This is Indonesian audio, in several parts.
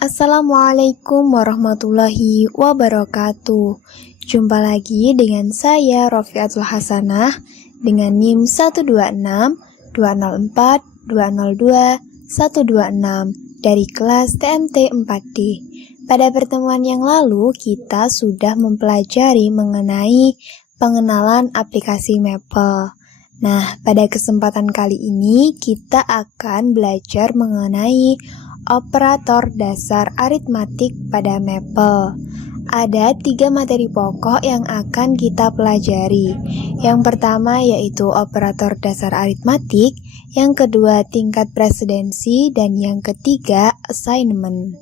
Assalamualaikum warahmatullahi wabarakatuh. Jumpa lagi dengan saya Rofiatul Hasanah dengan NIM 126 204 202 126 dari kelas TMT 4D. Pada pertemuan yang lalu kita sudah mempelajari mengenai pengenalan aplikasi Maple. Nah, pada kesempatan kali ini kita akan belajar mengenai operator dasar aritmatik pada Maple. Ada 3 materi pokok yang akan kita pelajari. Yang pertama yaitu operator dasar aritmatik, yang kedua tingkat presidensi, dan yang ketiga assignment.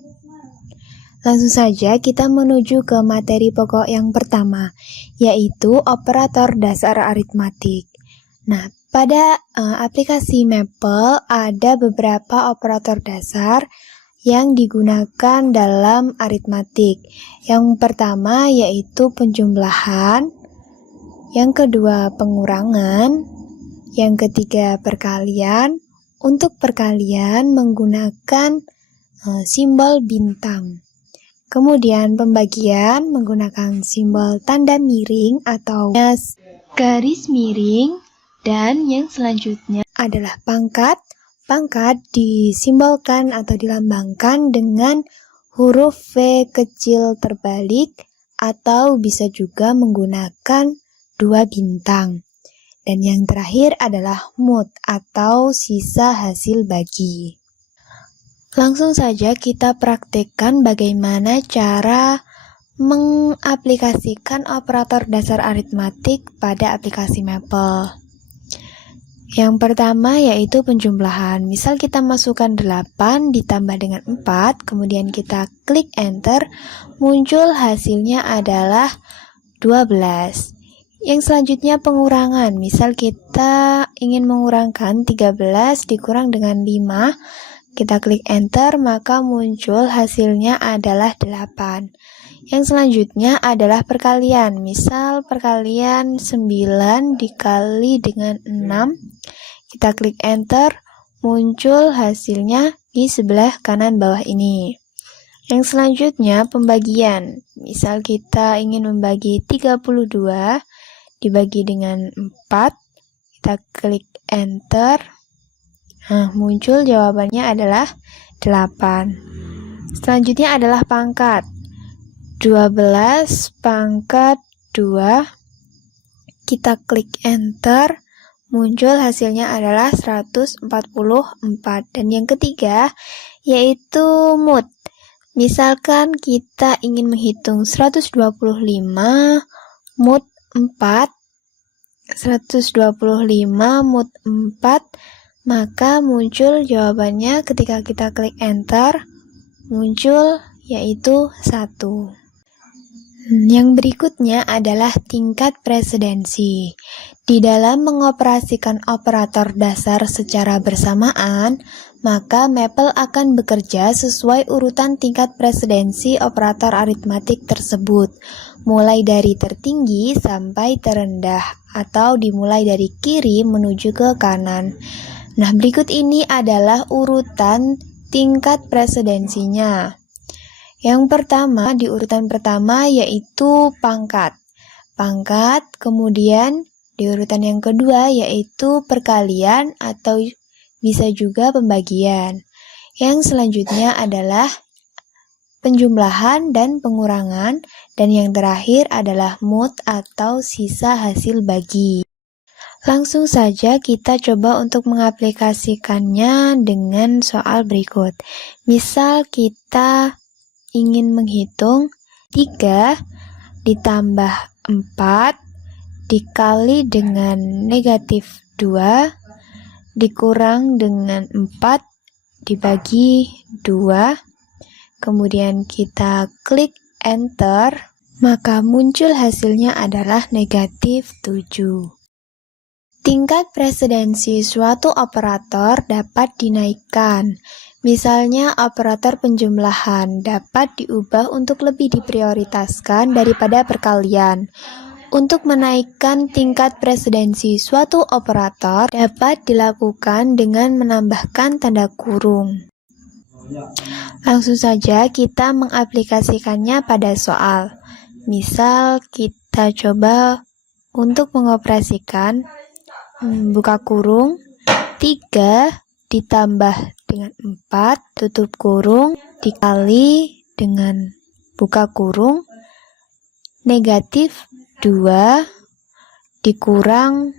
Langsung saja kita menuju ke materi pokok yang pertama, yaitu operator dasar aritmatik. Nah, pada aplikasi Maple ada beberapa operator dasar yang digunakan dalam aritmatik. Yang pertama yaitu penjumlahan, yang kedua pengurangan, yang ketiga perkalian. Untuk perkalian menggunakan simbol bintang. Kemudian pembagian menggunakan simbol tanda miring atau garis miring. Dan yang selanjutnya adalah pangkat. Pangkat disimbolkan atau dilambangkan dengan huruf V kecil terbalik atau bisa juga menggunakan 2 bintang. Dan yang terakhir adalah mut atau sisa hasil bagi. Langsung saja kita praktekkan bagaimana cara mengaplikasikan operator dasar aritmatik pada aplikasi Maple. Yang pertama yaitu penjumlahan. Misal kita masukkan 8 ditambah dengan 4, kemudian kita klik enter, muncul hasilnya adalah 12. Yang selanjutnya pengurangan. Misal kita ingin mengurangkan 13 dikurang dengan 5, kita klik enter, maka muncul hasilnya adalah 8. Yang selanjutnya adalah perkalian. Misal perkalian 9 dikali dengan 6, kita klik enter, muncul hasilnya di sebelah kanan bawah ini. Yang selanjutnya pembagian. Misal kita ingin membagi 32 dibagi dengan 4, kita klik enter. Nah, muncul jawabannya adalah 8. Selanjutnya adalah pangkat. 12 pangkat 2, kita klik enter, muncul hasilnya adalah 144. Dan yang ketiga yaitu mut. Misalkan kita ingin menghitung 125 mut 4, 125 mut 4, maka muncul jawabannya ketika kita klik enter, muncul yaitu 1. Yang berikutnya adalah tingkat presidensi. Di dalam mengoperasikan operator dasar secara bersamaan, maka Maple akan bekerja sesuai urutan tingkat presidensi operator aritmatik tersebut, mulai dari tertinggi sampai terendah, atau dimulai dari kiri menuju ke kanan. Nah, berikut ini adalah urutan tingkat presidensinya. Yang pertama, di urutan pertama yaitu pangkat. Pangkat, kemudian di urutan yang kedua yaitu perkalian atau bisa juga pembagian. Yang selanjutnya adalah penjumlahan dan pengurangan, dan yang terakhir adalah mut atau sisa hasil bagi. Langsung saja kita coba untuk mengaplikasikannya dengan soal berikut. Misal kita ingin menghitung 3 ditambah 4 dikali dengan negatif 2 dikurang dengan 4 dibagi 2, kemudian kita klik enter, maka muncul hasilnya adalah negatif 7. Tingkat presidensi suatu operator dapat dinaikkan. Misalnya operator penjumlahan dapat diubah untuk lebih diprioritaskan daripada perkalian. Untuk menaikkan tingkat presidensi suatu operator dapat dilakukan dengan menambahkan tanda kurung. Langsung saja kita mengaplikasikannya pada soal. Misal kita coba untuk mengoperasikan buka kurung 3 ditambah dengan 4 tutup kurung dikali dengan buka kurung negatif 2 dikurang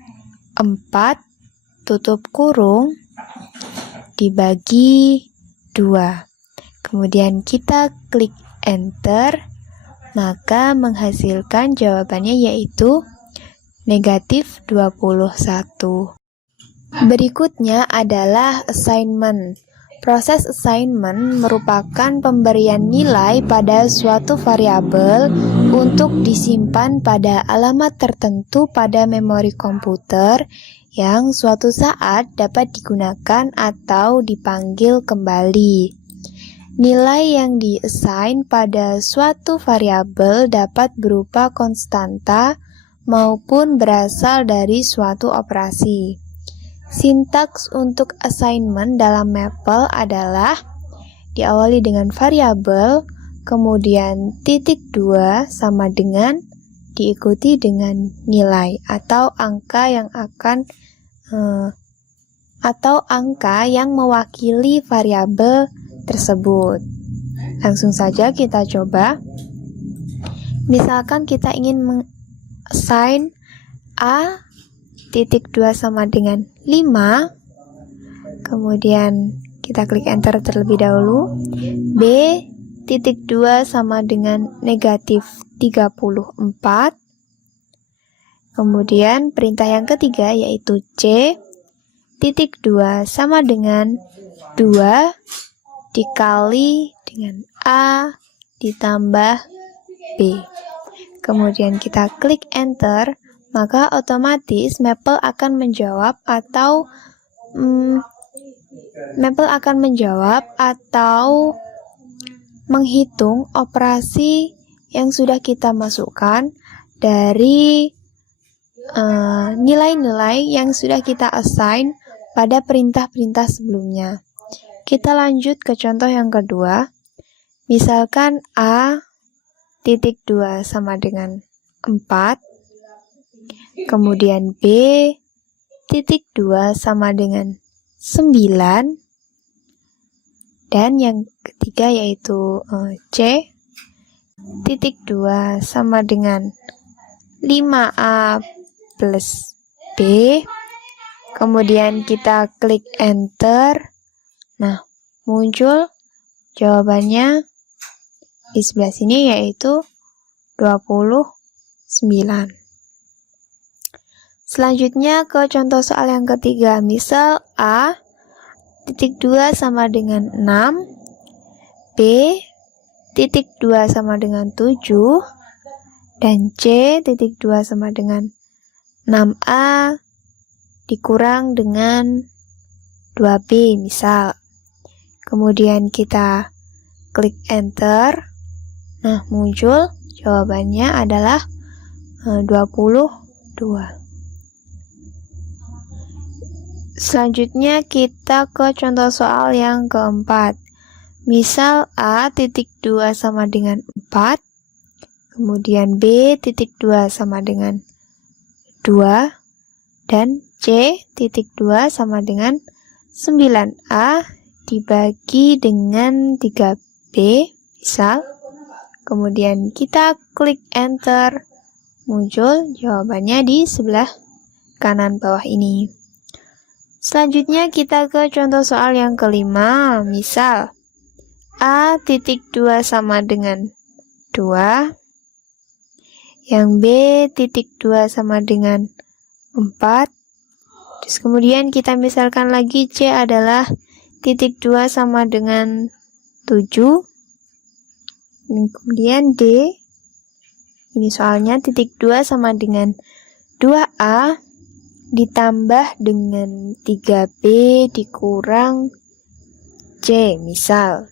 4 tutup kurung dibagi 2. Kemudian kita klik enter, maka menghasilkan jawabannya yaitu negatif 21. Berikutnya adalah assignment. Proses assignment merupakan pemberian nilai pada suatu variabel untuk disimpan pada alamat tertentu pada memori komputer yang suatu saat dapat digunakan atau dipanggil kembali. Nilai yang di-assign pada suatu variabel dapat berupa konstanta maupun berasal dari suatu operasi. Sintaks untuk assignment dalam Maple adalah diawali dengan variabel, kemudian titik 2 sama dengan diikuti dengan nilai atau angka yang mewakili variabel tersebut. Langsung saja kita coba. Misalkan kita ingin meng-assign A titik 2 sama dengan 5, kemudian kita klik enter terlebih dahulu. B titik 2 sama dengan negatif 34. Kemudian perintah yang ketiga yaitu C titik 2 sama dengan 2 dikali dengan A ditambah B. Kemudian kita klik enter, maka otomatis Maple akan menjawab atau menghitung operasi yang sudah kita masukkan dari nilai-nilai yang sudah kita assign pada perintah-perintah sebelumnya. Kita lanjut ke contoh yang kedua. Misalkan A titik 2 sama dengan 4, kemudian B titik 2 sama dengan 9, dan yang ketiga yaitu C titik 2 sama dengan 5A plus B. Kemudian kita klik enter. Nah, muncul jawabannya di sebelah sini yaitu 29. Selanjutnya ke contoh soal yang ketiga. Misal A titik 2 sama dengan 6, B titik 2 sama dengan 7, dan C titik 2 sama dengan 6A dikurang dengan 2B misal. Kemudian kita klik enter. Nah, muncul jawabannya adalah 22. Selanjutnya kita ke contoh soal yang keempat. Misal A titik 2 sama dengan 4, kemudian B titik 2 sama dengan 2, dan C titik 2 sama dengan 9A dibagi dengan 3B misal. Kemudian kita klik enter, muncul jawabannya di sebelah kanan bawah ini. Selanjutnya kita ke contoh soal yang kelima. Misal A titik 2 sama dengan 2, yang B titik 2 sama dengan 4. Terus kemudian kita misalkan lagi C adalah titik 2 sama dengan 7. Dan kemudian D, ini soalnya titik 2 sama dengan 2A ditambah dengan 3B dikurang C misal.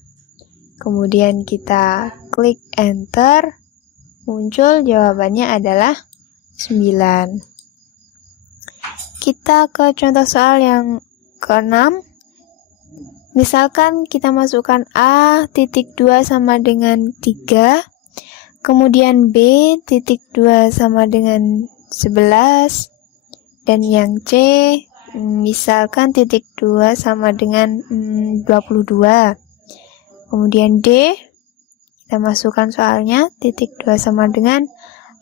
Kemudian kita klik enter, muncul jawabannya adalah 9. Kita ke contoh soal yang ke-6. Misalkan kita masukkan A titik 2 sama dengan 3, kemudian B titik 2 sama dengan 11, dan yang C misalkan titik 2 sama dengan 22. Kemudian D, kita masukkan soalnya, titik 2 sama dengan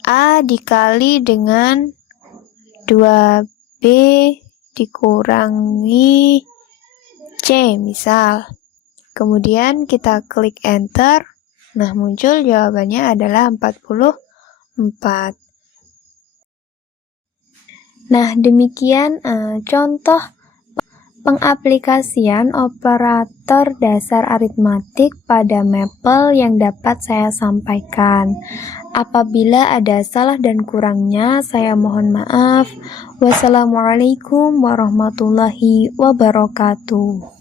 A dikali dengan 2B dikurangi C misal. Kemudian kita klik enter. Nah, muncul jawabannya adalah 44. Nah, demikian contoh pengaplikasian operator dasar aritmatik pada Maple yang dapat saya sampaikan. Apabila ada salah dan kurangnya, saya mohon maaf. Wassalamualaikum warahmatullahi wabarakatuh.